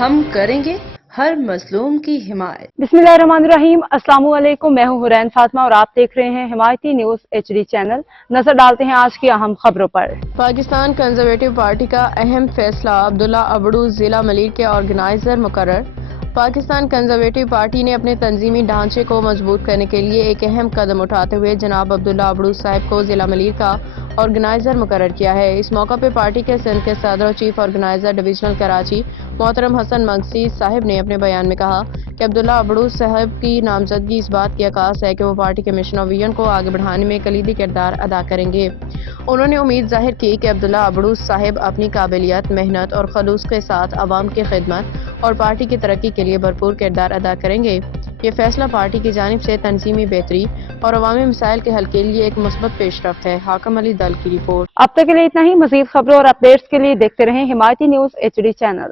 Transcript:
ہم کریں گے ہر مظلوم کی حمایت۔ بسمillahirrahmanirrahim، السلام علیکم، میں ہوں حرین فاطمہ اور آپ دیکھ رہے ہیں حمایتی نیوز HD چینل۔ نظر ڈالتے ہیں آج کی اہم خبروں پر۔ پاکستان کنزرویٹو پارٹی کا اہم فیصلہ، عبداللہ ابڑو ضلع ملیر کے آرگنائزر مقرر۔ پاکستان کنزرویٹو پارٹی نے اپنے تنظیمی ڈھانچے کو مضبوط کرنے کے لیے ایک اہم قدم اٹھاتے ہوئے جناب عبداللہ ابڑو صاحب کو ضلع ملیر کا آرگنائزر مقرر کیا ہے۔ اس موقع پہ پارٹی کے سندھ کے صدر اور چیف آرگنائزر ڈویژنل کراچی محترم حسن مگسی صاحب نے اپنے بیان میں کہا کہ عبداللہ ابڑو صاحب کی نامزدگی اس بات کی عکاس ہے کہ وہ پارٹی کے مشن اور ویژن کو آگے بڑھانے میں کلیدی کردار ادا کریں گے۔ انہوں نے امید ظاہر کی کہ عبداللہ ابڑو صاحب اپنی قابلیت، محنت اور خلوص کے ساتھ عوام کی خدمت اور پارٹی کی ترقی کے لیے بھرپور کردار ادا کریں گے۔ یہ فیصلہ پارٹی کی جانب سے تنظیمی بہتری اور عوامی مسائل کے حل کے لیے ایک مثبت پیش رفت ہے۔ حاکم علی دل کی رپورٹ۔ اب تک کے لیے اتنا ہی۔ مزید خبروں اور اپڈیٹس کے لیے دیکھتے رہیں حمایتی نیوز HD چینل۔